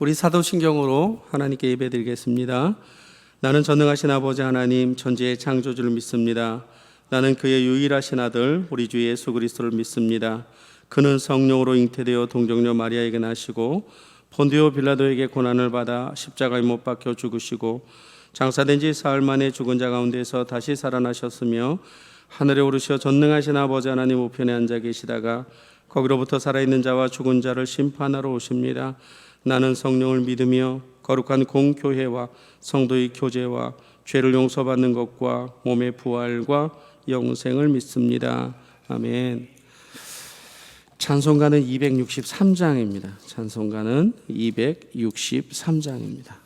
우리 사도신경으로 하나님께 예배드리겠습니다. 나는 전능하신 아버지 하나님 천지의 창조주를 믿습니다. 나는 그의 유일하신 아들 우리 주 예수 그리스도를 믿습니다. 그는 성령으로 잉태되어 동정녀 마리아에게 나시고 본디오 빌라도에게 고난을 받아 십자가에 못 박혀 죽으시고 장사된 지 사흘 만에 죽은 자 가운데서 다시 살아나셨으며 하늘에 오르셔 전능하신 아버지 하나님 우편에 앉아 계시다가 거기로부터 살아있는 자와 죽은 자를 심판하러 오십니다. 나는 성령을 믿으며 거룩한 공교회와 성도의 교제와 죄를 용서받는 것과 몸의 부활과 영생을 믿습니다. 아멘. 찬송가는 263장입니다. 찬송가는 263장입니다.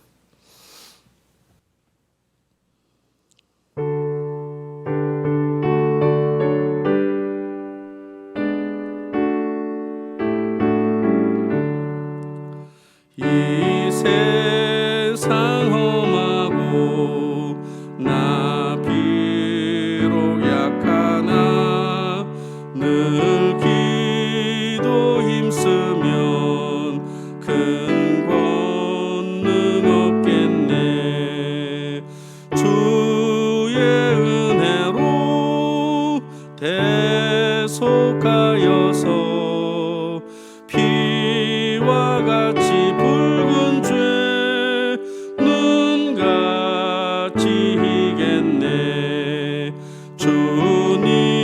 이 세상 험하고 나 비록 약하나 늘 기도 힘쓰면 큰 권능 얻겠네. 주의 은혜로 대속하여서 피와 같이 붉은 죄 눈같이 희겠네. 주님의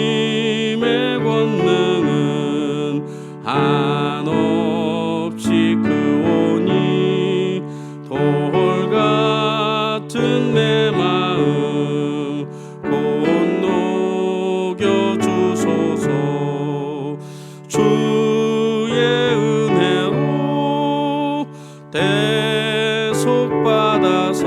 권능은 한없이 크오니 돌 같은 내 마음 곧 녹여 주소서. 주의 은혜로 대속받아서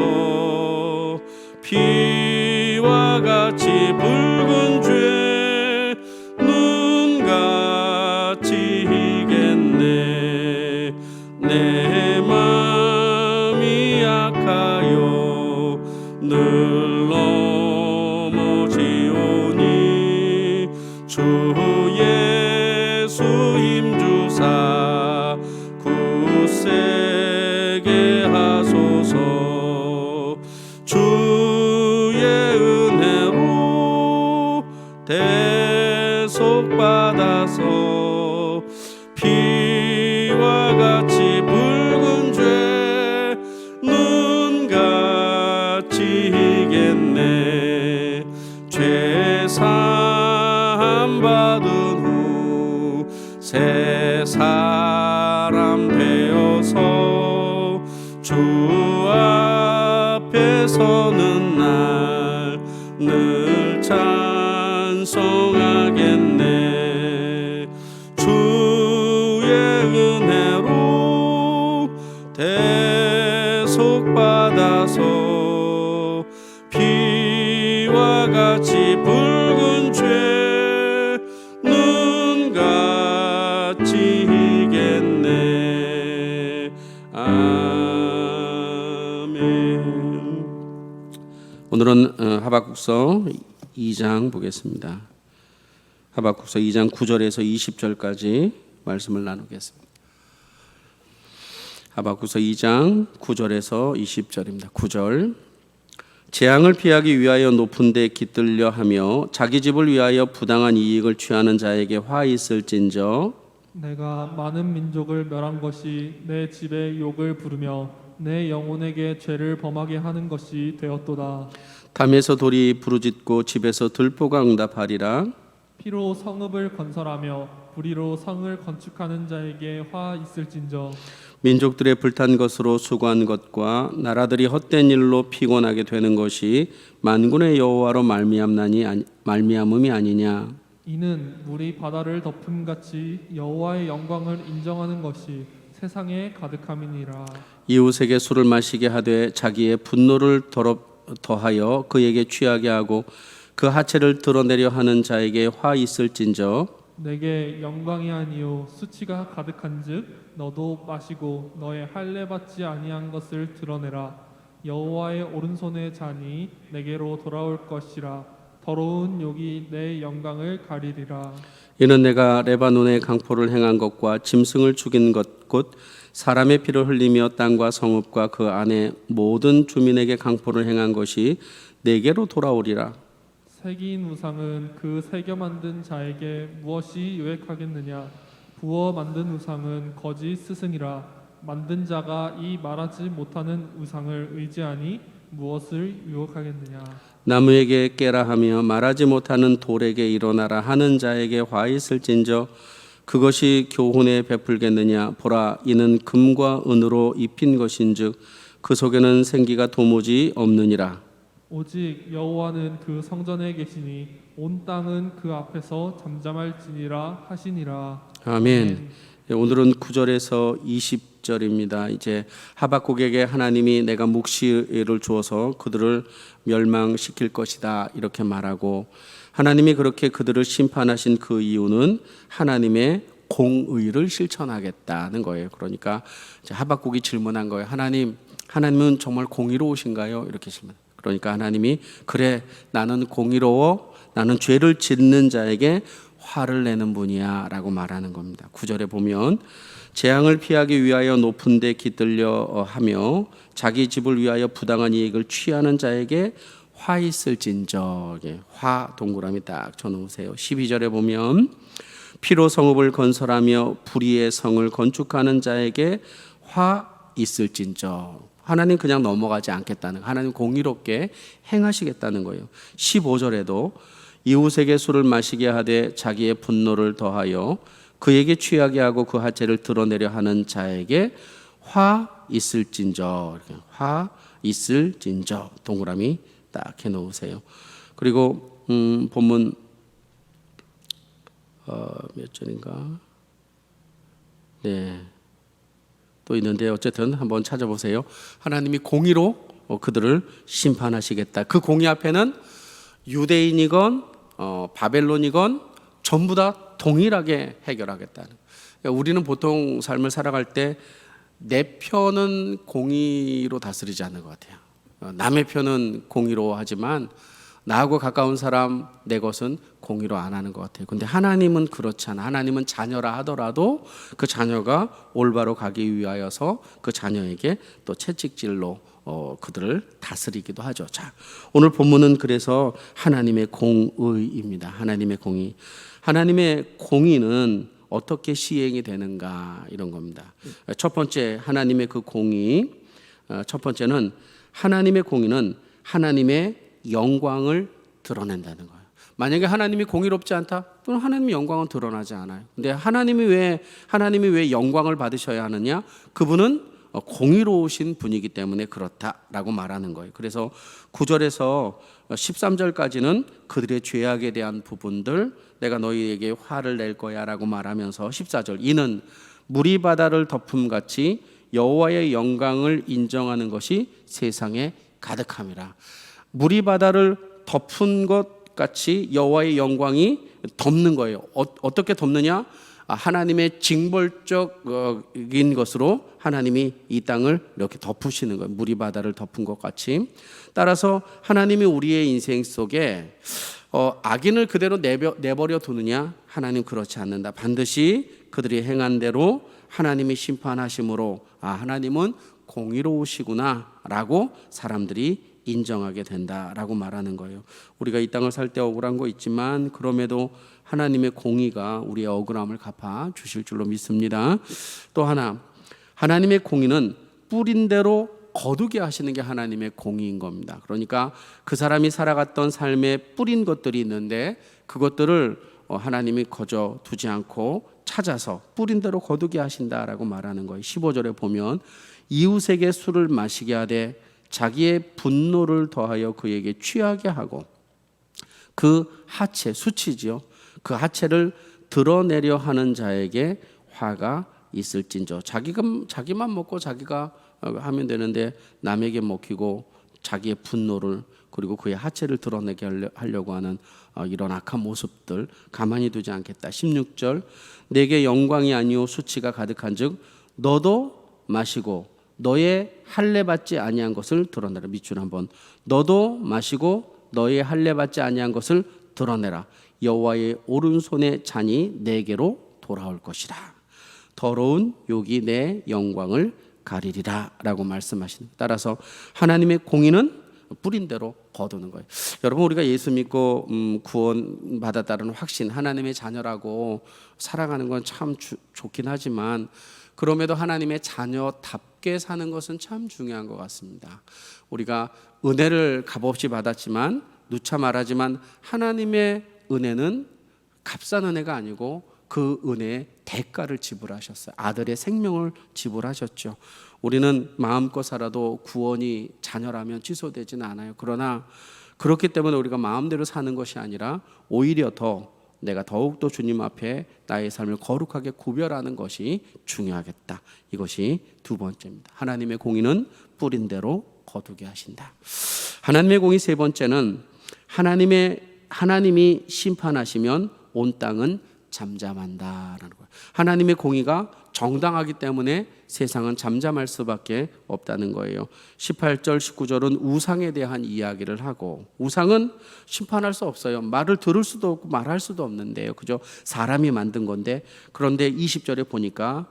피와 같이 붉은 죄 눈같이 희겠네. 내 맘이 약하여 늘 넘어지오니 주 예수 힘주사 굳세게 하소서. 주의 은혜로 대속받아서 피와 같이 붉은 죄 눈같이 희겠네. 죄 사함 받은 후 새 사람 되어서 주 앞에 서는 날 늘 찬송하겠네. 주의 은혜로 대속받아서 피와 같이 붉은 죄 눈같이 희겠네. 아멘. 오늘은 하박국서 2장 보겠습니다. 하박국서 2장 9절에서 20절까지 말씀을 나누겠습니다. 하박국서 2장 9절에서 20절입니다. 9절. 재앙을 피하기 위하여 높은 데 깃들려 하며 자기 집을 위하여 부당한 이익을 취하는 자에게 화 있을진저. 내가 많은 민족을 멸한 것이 내 집에 욕을 부르며 내 영혼에게 죄를 범하게 하는 것이 되었도다. 담에서 돌이 부르짖고 집에서 들보가 응답하리라. 피로 성읍을 건설하며 불의로 성을 건축하는 자에게 화 있을진저. 민족들의 불탄 것으로 수고한 것과 나라들이 헛된 일로 피곤하게 되는 것이 만군의 여호와로 말미암음이 아니냐. 이는 물이 바다를 덮음같이 여호와의 영광을 인정하는 것이 세상에 가득함이니라. 이웃에게 술을 마시게 하되 자기의 분노를 더하여 그에게 취하게 하고 그 하체를 드러내려 하는 자에게 화 있을진저. 내게 영광이 아니요 수치가 가득한즉 너도 마시고 너의 할례 받지 아니한 것을 드러내라. 여호와의 오른손의 잔이 내게로 돌아올 것이라. 더러운 욕이 내 영광을 가리리라. 이는 내가 레바논의 강포를 행한 것과 짐승을 죽인 것 곧 사람의 피를 흘리며 땅과 성읍과 그 안에 모든 주민에게 강포를 행한 것이 내게로 돌아오리라. 새긴 우상은 그 새겨 만든 자에게 무엇이 유익하겠느냐? 부어 만든 우상은 거짓 스승이라. 만든 자가 이 말하지 못하는 우상을 의지하니 무엇을 유혹하겠느냐? 나무에게 깨라 하며 말하지 못하는 돌에게 일어나라 하는 자에게 화 있을진저 그것이 교훈에 베풀겠느냐? 보라, 이는 금과 은으로 입힌 것인즉 그 속에는 생기가 도무지 없느니라. 오직 여호와는 그 성전에 계시니 온 땅은 그 앞에서 잠잠할지니라 하시니라. 아멘. 오늘은 9절에서 20절입니다. 이제 하박국에게 하나님이 내가 묵시를 주어서 그들을 멸망시킬 것이다 이렇게 말하고, 하나님이 그렇게 그들을 심판하신 그 이유는 하나님의 공의를 실천하겠다는 거예요. 그러니까 이제 하박국이 질문한 거예요. 하나님은 정말 공의로우신가요? 이렇게 질문. 그러니까 하나님이 그래, 나는 공의로워, 나는 죄를 짓는 자에게 화를 내는 분이야 라고 말하는 겁니다. 9절에 보면 재앙을 피하기 위하여 높은 데 깃들려 하며 자기 집을 위하여 부당한 이익을 취하는 자에게 화 있을진저, 화 동그라미 딱 쳐놓으세요. 12절에 보면 피로 성읍을 건설하며 불의의 성을 건축하는 자에게 화 있을진저. 하나님 그냥 넘어가지 않겠다는, 하나님 공의롭게 행하시겠다는 거예요. 15절에도 이웃에게 술을 마시게 하되 자기의 분노를 더하여 그에게 취하게 하고 그 하체를 드러내려 하는 자에게 화 있을진저, 화 있을진저 동그라미 딱 해놓으세요. 그리고 본문 몇 절인가? 네, 또 있는데 어쨌든 한번 찾아보세요. 하나님이 공의로 그들을 심판하시겠다. 그 공의 앞에는 유대인이건 바벨론이건 전부 다 동일하게 해결하겠다는. 그러니까 우리는 보통 삶을 살아갈 때 내 편은 공의로 다스리지 않는 것 같아요. 남의 편은 공의로 하지만 나하고 가까운 사람 내 것은 공의로 안 하는 것 같아요. 근데 하나님은 그렇지 않아. 하나님은 자녀라 하더라도 그 자녀가 올바로 가기 위하여서 그 자녀에게 또 채찍질로 그들을 다스리기도 하죠. 자, 오늘 본문은 그래서 하나님의 공의입니다. 하나님의 공의. 하나님의 공의는 어떻게 시행이 되는가 이런 겁니다. 첫 번째 하나님의 그 공의, 첫 번째는 하나님의 공의는 하나님의 영광을 드러낸다는 거예요. 만약에 하나님이 공의롭지 않다? 그럼 하나님의 영광은 드러나지 않아요. 근데 하나님이 왜 영광을 받으셔야 하느냐? 그분은 공의로우신 분이기 때문에 그렇다라고 말하는 거예요. 그래서 9절에서 13절까지는 그들의 죄악에 대한 부분들, 내가 너희에게 화를 낼 거야 라고 말하면서 14절, 이는 물이 바다를 덮음같이 여호와의 영광을 인정하는 것이 세상에 가득함이라. 물이 바다를 덮은 것 같이 여호와의 영광이 덮는 거예요. 어떻게 덮느냐? 하나님의 징벌적인 것으로 하나님이 이 땅을 이렇게 덮으시는 거예요. 물이 바다를 덮은 것 같이. 따라서 하나님이 우리의 인생 속에 악인을 그대로 내버려 두느냐? 하나님 그렇지 않는다. 반드시 그들이 행한 대로 하나님이 심판하심으로 하나님은 공의로우시구나 라고 사람들이 인정하게 된다라고 말하는 거예요. 우리가 이 땅을 살 때 억울한 거 있지만 그럼에도 하나님의 공의가 우리의 억울함을 갚아 주실 줄로 믿습니다. 또 하나, 하나님의 공의는 뿌린 대로 거두게 하시는 게 하나님의 공의인 겁니다. 그러니까 그 사람이 살아갔던 삶에 뿌린 것들이 있는데 그것들을 하나님이 거저 두지 않고 찾아서 뿌린 대로 거두게 하신다라고 말하는 거예요. 15절에 보면 이웃에게 술을 마시게 하되 자기의 분노를 더하여 그에게 취하게 하고 그 하체, 수치지요. 그 하체를 드러내려 하는 자에게 화가 있을진저. 자기만 먹고 자기가 하면 되는데 남에게 먹히고 자기의 분노를 그리고 그의 하체를 드러내게 하려고 하는 이런 악한 모습들 가만히 두지 않겠다. 16절, 내게 영광이 아니오 수치가 가득한즉 너도 마시고 너의 할례 받지 아니한 것을 드러내라. 밑줄 한번. 너도 마시고 너의 할례 받지 아니한 것을 드러내라. 여호와의 오른손의 잔이 내게로 돌아올 것이라. 더러운 욕이 내 영광을 가리리라 라고 말씀하시는. 따라서 하나님의 공의는 뿌린 대로 거두는 거예요. 여러분, 우리가 예수 믿고 구원 받았다는 확신, 하나님의 자녀라고 살아가는 건 참 좋긴 하지만, 그럼에도 하나님의 자녀답게 사는 것은 참 중요한 것 같습니다. 우리가 은혜를 값없이 받았지만, 누차 말하지만 하나님의 은혜는 값싼 은혜가 아니고 그 은혜의 대가를 지불하셨어요. 아들의 생명을 지불하셨죠. 우리는 마음껏 살아도 구원이 자녀라면 취소되지는 않아요. 그러나 그렇기 때문에 우리가 마음대로 사는 것이 아니라 오히려 더 내가 더욱더 주님 앞에 나의 삶을 거룩하게 구별하는 것이 중요하겠다. 이것이 두 번째입니다. 하나님의 공의는 뿌린 대로 거두게 하신다. 하나님의 공의 세 번째는 하나님이 심판하시면 온 땅은 잠잠한다라는 거예요. 하나님의 공의가 정당하기 때문에 세상은 잠잠할 수밖에 없다는 거예요. 18절 19절은 우상에 대한 이야기를 하고, 우상은 심판할 수 없어요. 말을 들을 수도 없고 말할 수도 없는데요. 그죠? 사람이 만든 건데, 그런데 20절에 보니까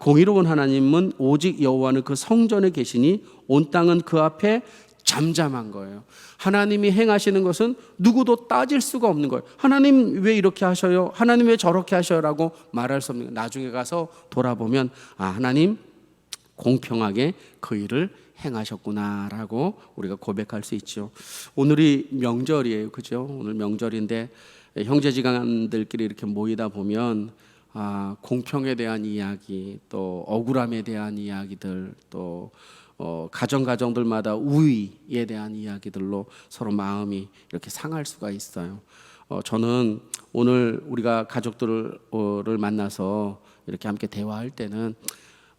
공의로운 하나님은 오직 여호와는 그 성전에 계시니 온 땅은 그 앞에 잠잠한 거예요. 하나님이 행하시는 것은 누구도 따질 수가 없는 거예요. 하나님 왜 이렇게 하셔요? 하나님 왜 저렇게 하셔요? 라고 말할 수 없는 거예요. 나중에 가서 돌아보면 하나님 공평하게 그 일을 행하셨구나 라고 우리가 고백할 수 있죠. 오늘이 명절이에요. 그죠? 오늘 명절인데 형제지간들끼리 이렇게 모이다 보면 공평에 대한 이야기, 또 억울함에 대한 이야기들, 또 가정들마다 우위에 대한 이야기들로 서로 마음이 이렇게 상할 수가 있어요. 저는 오늘 우리가 가족들을 만나서 이렇게 함께 대화할 때는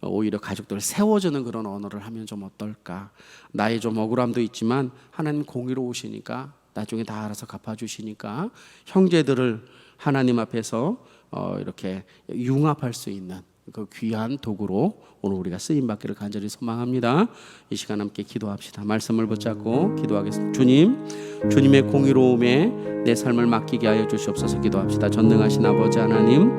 오히려 가족들을 세워주는 그런 언어를 하면 좀 어떨까. 나의 좀 억울함도 있지만 하나님 공의로우시니까 나중에 다 알아서 갚아주시니까 형제들을 하나님 앞에서 이렇게 융합할 수 있는 그 귀한 도구로 오늘 우리가 쓰임받기를 간절히 소망합니다. 이 시간 함께 기도합시다. 말씀을 붙잡고 기도하겠습니다. 주님의 공의로움에 내 삶을 맡기게 하여 주시옵소서. 기도합시다. 전능하신 아버지 하나님,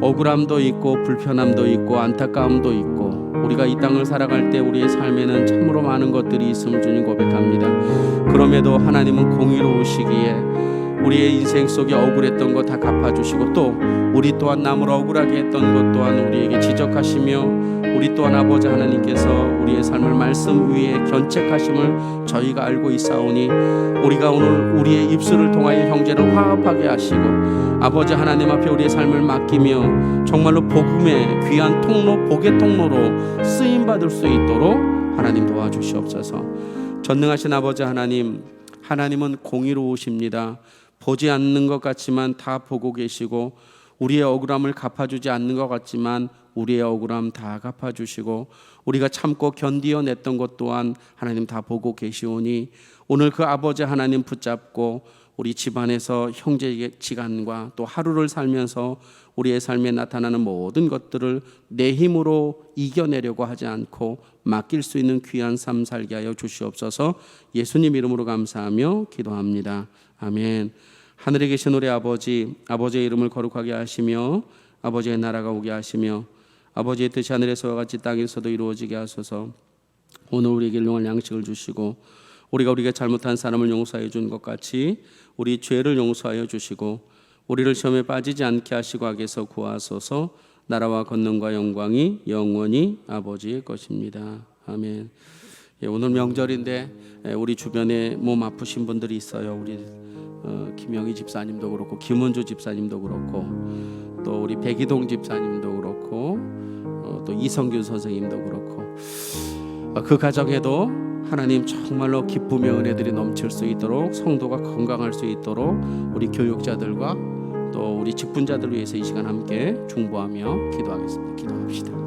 억울함도 있고 불편함도 있고 안타까움도 있고 우리가 이 땅을 살아갈 때 우리의 삶에는 참으로 많은 것들이 있음을 주님 고백합니다. 그럼에도 하나님은 공의로우시기에 우리의 인생 속에 억울했던 것 다 갚아주시고, 또 우리 또한 남을 억울하게 했던 것 또한 우리에게 지적하시며, 우리 또한 아버지 하나님께서 우리의 삶을 말씀 위에 견책하심을 저희가 알고 있사오니, 우리가 오늘 우리의 입술을 통하여 형제를 화합하게 하시고 아버지 하나님 앞에 우리의 삶을 맡기며 정말로 복음의 귀한 통로, 복의 통로로 쓰임받을 수 있도록 하나님 도와주시옵소서. 전능하신 아버지 하나님, 하나님은 공의로우십니다. 보지 않는 것 같지만 다 보고 계시고, 우리의 억울함을 갚아주지 않는 것 같지만 우리의 억울함 다 갚아주시고, 우리가 참고 견디어냈던 것 또한 하나님 다 보고 계시오니, 오늘 그 아버지 하나님 붙잡고 우리 집안에서 형제지간과 또 하루를 살면서 우리의 삶에 나타나는 모든 것들을 내 힘으로 이겨내려고 하지 않고 맡길 수 있는 귀한 삶 살게 하여 주시옵소서. 예수님 이름으로 감사하며 기도합니다. 아멘. 하늘에 계신 우리 아버지, 아버지의 이름을 거룩하게 하시며 아버지의 나라가 오게 하시며 아버지의 뜻이 하늘에서와 같이 땅에서도 이루어지게 하소서. 오늘 우리에게 일용할 양식을 주시고, 우리가 우리에게 잘못한 사람을 용서하여 준 것 같이 우리 죄를 용서하여 주시고, 우리를 시험에 빠지지 않게 하시고 악에서 구하소서. 나라와 권능과 영광이 영원히 아버지의 것입니다. 아멘. 오늘 명절인데 우리 주변에 몸 아프신 분들이 있어요. 우리 김영희 집사님도 그렇고, 김은주 집사님도 그렇고, 또 우리 백이동 집사님도 그렇고, 또 이성균 선생님도 그렇고, 그 가정에도 하나님 정말로 기쁨의 은혜들이 넘칠 수 있도록, 성도가 건강할 수 있도록 우리 교육자들과 또 우리 직분자들 위해서 이 시간 함께 중보하며 기도하겠습니다. 기도합시다.